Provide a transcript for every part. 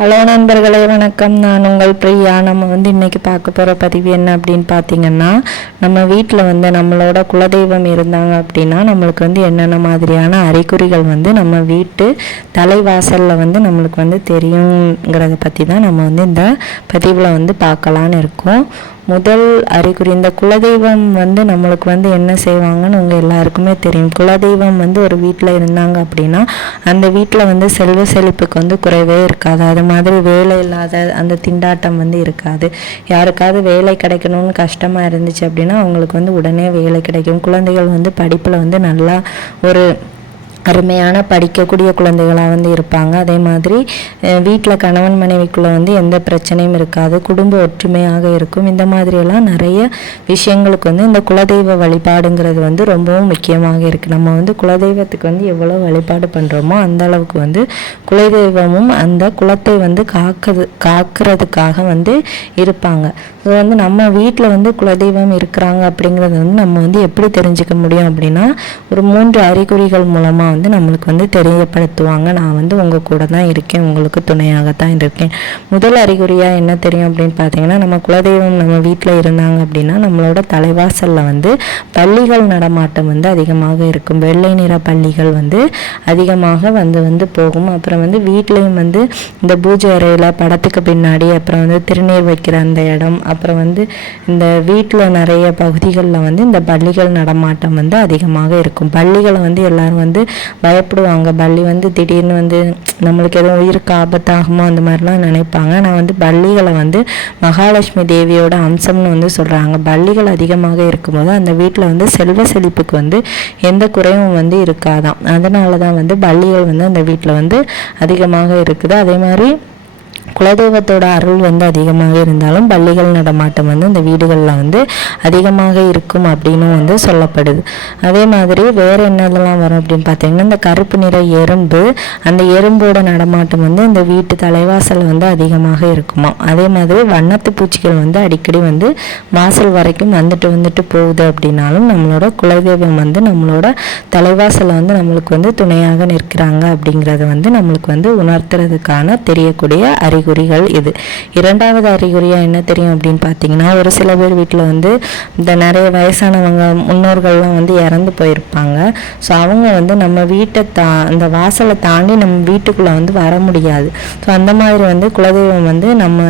Hello நண்பர்களே வணக்கம். நான் உங்கள் பிரியா. நம்ம வந்து இன்னைக்கு பார்க்க போகிற பதிவு என்ன அப்படின்னு பார்த்தீங்கன்னா நம்ம வீட்டில் வந்து நம்மளோட குலதெய்வம் இருந்தாங்க அப்படின்னா நம்மளுக்கு வந்து என்னென்ன மாதிரியான அறிகுறிகள் வந்து நம்ம வீட்டு தலைவாசலில் வந்து நம்மளுக்கு வந்து தெரியுங்கிறத பற்றி தான் நம்ம வந்து இந்த பதிவில் வந்து பார்க்கலான்னு இருக்கோம். முதல் அறிகுறி இந்த குலதெய்வம் வந்து நம்மளுக்கு வந்து என்ன செய்வாங்கன்னு உங்கள் எல்லாருக்குமே தெரியும். குலதெய்வம் வந்து ஒரு வீட்டில் இருந்தாங்க அப்படின்னா அந்த வீட்டில் வந்து செல்வ செழிப்புக்கு வந்து குறைவே இருக்காது. அது மாதிரி வேலை இல்லாத அந்த திண்டாட்டம் வந்து இருக்காது. யாருக்காவது வேலை கிடைக்கணும்னு கஷ்டமாக இருந்துச்சு அப்படின்னா அவங்களுக்கு வந்து உடனே வேலை கிடைக்கும். குழந்தைகள் வந்து படிப்பில் வந்து நல்லா ஒரு அருமையான படிக்கக்கூடிய குழந்தைகளாக வந்து இருப்பாங்க. அதே மாதிரி வீட்டில் கணவன் மனைவிக்குள்ளே வந்து எந்த பிரச்சனையும் இருக்காது. குடும்ப ஒற்றுமையாக இருக்கும். இந்த மாதிரியெல்லாம் நிறைய விஷயங்களுக்கு வந்து இந்த குலதெய்வ வழிபாடுங்கிறது வந்து ரொம்பவும் முக்கியமாக இருக்குது நம்ம வந்து குலதெய்வத்துக்கு வந்து எவ்வளோ வழிபாடு பண்ணுறோமோ அந்த அளவுக்கு வந்து குலதெய்வமும் அந்த குலத்தை வந்து காக்குது காக்கிறதுக்காக வந்து இருப்பாங்க. ஸோ வந்து நம்ம வீட்டில் வந்து குலதெய்வம் இருக்கிறாங்க அப்படிங்கிறத வந்து நம்ம வந்து எப்படி தெரிஞ்சுக்க முடியும் அப்படின்னா ஒரு மூன்று அறிகுறிகள் மூலமாக வந்து நம்மளுக்கு வந்து தெரியப்படுத்துவாங்க. நான் வந்து உங்கள் கூட தான் இருக்கேன் உங்களுக்கு துணையாக தான் இருக்கேன். முதல் அறிகுறியாக என்ன தெரியும் அப்படின்னு பார்த்தீங்கன்னா நம்ம குலதெய்வம் நம்ம வீட்டில் இருந்தாங்க அப்படின்னா நம்மளோட தலைவாசலில் வந்து பள்ளிகள் நடமாட்டம் வந்து அதிகமாக இருக்கும். வெள்ளை நிற பள்ளிகள் வந்து அதிகமாக வந்து வந்து போகும். அப்புறம் வந்து வீட்லேயும் வந்து இந்த பூஜை அறையில் படத்துக்கு பின்னாடி அப்புறம் வந்து திருநீர் வைக்கிற அந்த இடம் அப்புறம் வந்து இந்த வீட்டில் நிறைய பகுதிகளில் வந்து இந்த பள்ளிகள் நடமாட்டம் வந்து அதிகமாக இருக்கும். பள்ளிகளை வந்து எல்லாரும் வந்து பயப்படுவாங்க. பள்ளி வந்து திடீர்னு வந்து நம்மளுக்கு எதுவும் உயிருக்கு ஆபத்தாகுமோ அந்த மாதிரிலாம் நினைப்பாங்க. நான் வந்து பள்ளிகளை வந்து மகாலட்சுமி தேவியோட அம்சம்னு வந்து சொல்கிறாங்க பள்ளிகள் அதிகமாக இருக்கும்போது அந்த வீட்டில் வந்து செல்வ செழிப்புக்கு வந்து எந்த குறையும் வந்து இருக்காதாம். அதனால தான் வந்து பள்ளிகள் வந்து அந்த வீட்டில் வந்து அதிகமாக இருக்குது. அதே மாதிரி குலதெய்வத்தோட அருள் வந்து அதிகமாக இருந்தாலும் பள்ளிகள் நடமாட்டம் வந்து இந்த வீடுகளில் வந்து அதிகமாக இருக்கும் அப்படின்னு வந்து சொல்லப்படுது. அதே மாதிரி வேறு என்னதெல்லாம் வரும் அப்படின்னு பார்த்தீங்கன்னா இந்த கருப்பு நிற எறும்பு அந்த எறும்போட நடமாட்டம் வந்து இந்த வீட்டு தலைவாசல் வந்து அதிகமாக இருக்குமா அதே மாதிரி வண்ணத்து பூச்சிகள் வந்து அடிக்கடி வந்து வாசல் வரைக்கும் வந்துட்டு வந்துட்டு போகுது அப்படின்னாலும் நம்மளோட குலதெய்வம் வந்து நம்மளோட தலைவாசலை வந்து நம்மளுக்கு வந்து துணையாக நிற்கிறாங்க அப்படிங்கிறத வந்து நம்மளுக்கு வந்து உணர்த்துறதுக்கான தெரியக்கூடிய அறிகுறிகள் இது. இரண்டாவது அறிகுறியாக என்ன தெரியும் அப்படின்னு பார்த்தீங்கன்னா ஒரு சில பேர் வீட்டில் வந்து இந்த நிறைய வயசானவங்க முன்னோர்கள்லாம் வந்து இறந்து போயிருப்பாங்க. ஸோ அவங்க வந்து நம்ம வீட்டை தா அந்த வாசலை தாண்டி நம்ம வீட்டுக்குள்ளே வந்து வர முடியாது. ஸோ அந்த மாதிரி வந்து குலதெய்வம் வந்து நம்ம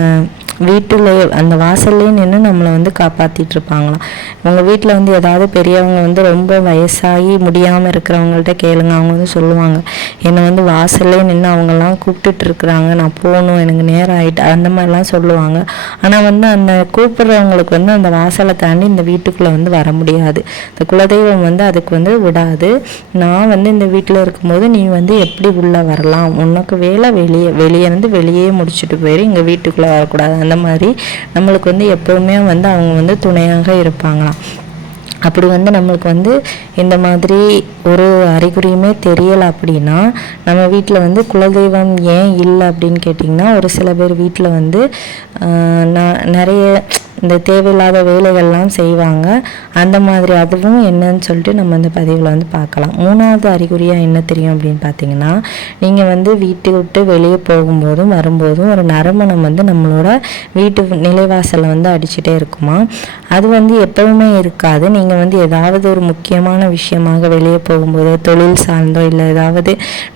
வீட்டிலேயே அந்த வாசல்லே நின்று நம்மளை வந்து காப்பாற்றிட்டு இருப்பாங்களாம் உங்கள் வீட்டில் வந்து ஏதாவது பெரியவங்க வந்து ரொம்ப வயசாகி முடியாமல் இருக்கிறவங்கள்ட்ட கேளுங்க அவங்க வந்து சொல்லுவாங்க. என்னை வந்து வாசல்லே நின்று அவங்கெல்லாம் கூப்பிட்டுட்டு இருக்கிறாங்க நான் போகணும் எனக்கு நேரம் ஆகிட்டு அந்த மாதிரிலாம் சொல்லுவாங்க. ஆனால் வந்து அந்த கூப்பிடுறவங்களுக்கு வந்து அந்த வாசலை தாண்டி இந்த வீட்டுக்குள்ளே வந்து வர முடியாது. இந்த குலதெய்வம் வந்து அதுக்கு வந்து விடாது. நான் வந்து இந்த வீட்டில் இருக்கும்போது நீ வந்து எப்படி உள்ளே வரலாம்? உனக்கு வேலை வெளியே வெளியே இருந்து வெளியே முடிச்சுட்டு போயிரு இங்கே வீட்டுக்குள்ளே வரக்கூடாது. அந்த மாதிரி நம்மளுக்கு வந்து எப்போவுமே வந்து அவங்க வந்து துணையாக இருப்பாங்களாம். அப்படி வந்து நம்மளுக்கு வந்து இந்த மாதிரி ஒரு அறிகுறியுமே தெரியலை அப்படின்னா நம்ம வீட்டில் வந்து குலதெய்வம் ஏன் இல்லை அப்படின்னு கேட்டிங்கன்னா ஒரு சில பேர் வீட்டில் வந்து ஆஹ், நிறைய இந்த தேவையில்லாத வேலைகள்லாம் செய்வாங்க. அந்த மாதிரி அதுவும் என்னன்னு சொல்லிட்டு நம்ம இந்த பதிவில் வந்து பார்க்கலாம். மூணாவது அறிகுறியாக என்ன தெரியும் அப்படின்னு பார்த்தீங்கன்னா நீங்கள் வந்து வீட்டை விட்டு வெளியே போகும்போதும் வரும்போதும் ஒரு நறுமணம் வந்து நம்மளோட வீட்டு நிலைவாசலில் வந்து அடிச்சுட்டே இருக்குமா? அது வந்து எப்பவுமே இருக்காது. நீங்கள் வந்து ஏதாவது ஒரு முக்கியமான விஷயமாக வெளியே போகும்போதோ தொழில் சார்ந்தோ இல்லை ஏதாவது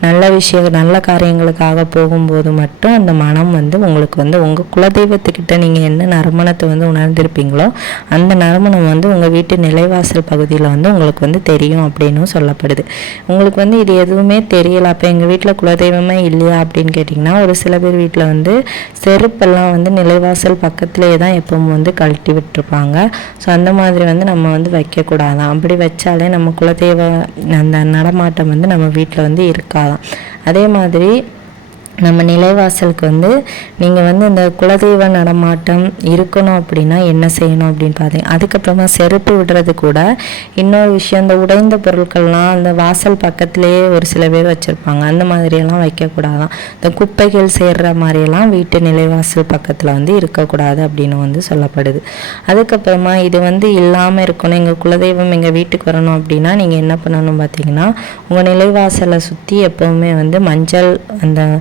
நல்ல விஷயம் நல்ல காரியங்களுக்காக போகும்போது மட்டும் அந்த மனம் வந்து உங்களுக்கு வந்து உங்கள் குலதெய்வத்துக்கிட்ட நீங்கள் என்ன நறுமணத்தை வந்து உணர்ந்திருப்பீங்களோ அந்த நறுமணம் வந்து உங்கள் வீட்டு நிலைவாசல் பகுதியில் வந்து உங்களுக்கு வந்து தெரியும் அப்படின்னும் சொல்லப்படுது. உங்களுக்கு வந்து இது எதுவுமே தெரியல. அப்போ எங்கள் வீட்டில் குலதெய்வமே இல்லையா அப்படின்னு கேட்டிங்கன்னா ஒரு சில பேர் வீட்டில் வந்து செருப்பெல்லாம் வந்து நிலைவாசல் பக்கத்துலேயே தான் எப்பவும் வந்து கழட்டி விட்டுருப்பாங்க. ஸோ அந்த மாதிரி வந்து நம்ம வந்து வைக்கக்கூடாதான். அப்படி வச்சாலே நம்ம குலதெய்வ அந்த நடமாட்டம் வந்து நம்ம வீட்டில் வந்து இருக்காதான். அதே மாதிரி நம்ம நிலைவாசலுக்கு வந்து நீங்கள் வந்து இந்த குலதெய்வ நடமாட்டம் இருக்கணும் அப்படின்னா என்ன செய்யணும் அப்படின்னு பார்த்தீங்க? அதுக்கப்புறமா செருப்பு விடுறது கூட இன்னொரு விஷயம் இந்த உடைந்த பொருட்கள்லாம் அந்த வாசல் பக்கத்துலேயே ஒரு சில பேர் வச்சுருப்பாங்க. அந்த மாதிரியெல்லாம் வைக்கக்கூடாதான். இந்த குப்பைகள் சேர்ற மாதிரியெல்லாம் வீட்டு நிலைவாசல் பக்கத்தில் வந்து இருக்கக்கூடாது அப்படின்னு வந்து சொல்லப்படுது. அதுக்கப்புறமா இது வந்து இல்லாமல் இருக்கணும். எங்கள் குலதெய்வம் எங்கள் வீட்டுக்கு வரணும் அப்படின்னா நீங்கள் என்ன பண்ணணும் பார்த்தீங்கன்னா உங்கள் நிலைவாசலை சுற்றி எப்போவுமே வந்து மஞ்சள் அந்த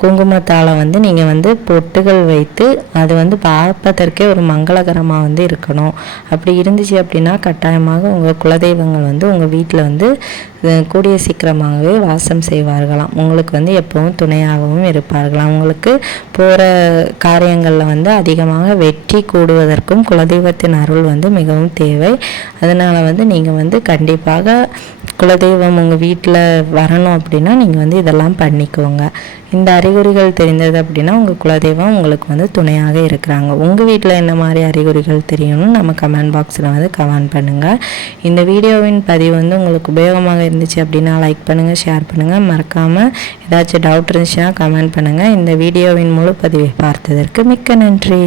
குங்குமத்தால் வந்து நீங்கள் வந்து பொட்டுகள் வைத்து அது வந்து பார்ப்பதற்கே ஒரு மங்களகரமாக வந்து இருக்கணும். அப்படி இருந்துச்சு அப்படின்னா கட்டாயமாக உங்கள் குலதெய்வங்கள் வந்து உங்கள் வீட்டில் வந்து கூடிய சீக்கிரமாகவே வாசம் செய்வார்களாம். உங்களுக்கு வந்து எப்பவும் துணையாகவும் இருப்பார்களாம். உங்களுக்கு போகிற காரியங்களில் வந்து அதிகமாக வெற்றி கூடுவதற்கும் குலதெய்வத்தின் அருள் வந்து மிகவும் தேவை. அதனால் வந்து நீங்கள் வந்து கண்டிப்பாக குலதெய்வம் உங்கள் வீட்டில் வரணும் அப்படின்னா நீங்கள் வந்து இதெல்லாம் பண்ணிக்கோங்க. இந்த அறிகுறிகள் தெரிந்தது அப்படின்னா உங்கள் குலதெய்வம் உங்களுக்கு வந்து துணையாக இருக்கிறாங்க. உங்கள் வீட்டில் என்ன மாதிரி அறிகுறிகள் தெரியணும்னு நம்ம கமெண்ட் பாக்ஸில் வந்து கமெண்ட் பண்ணுங்கள் இந்த வீடியோவின் பதிவு வந்து உங்களுக்கு உபயோகமாக இருந்துச்சு அப்படின்னா லைக் பண்ணுங்கள் ஷேர் பண்ணுங்கள் மறக்காமல் ஏதாச்சும் டவுட் இருந்துச்சுன்னா கமெண்ட் பண்ணுங்கள் இந்த வீடியோவின் முழு பதிவை பார்த்ததற்கு மிக்க நன்றி.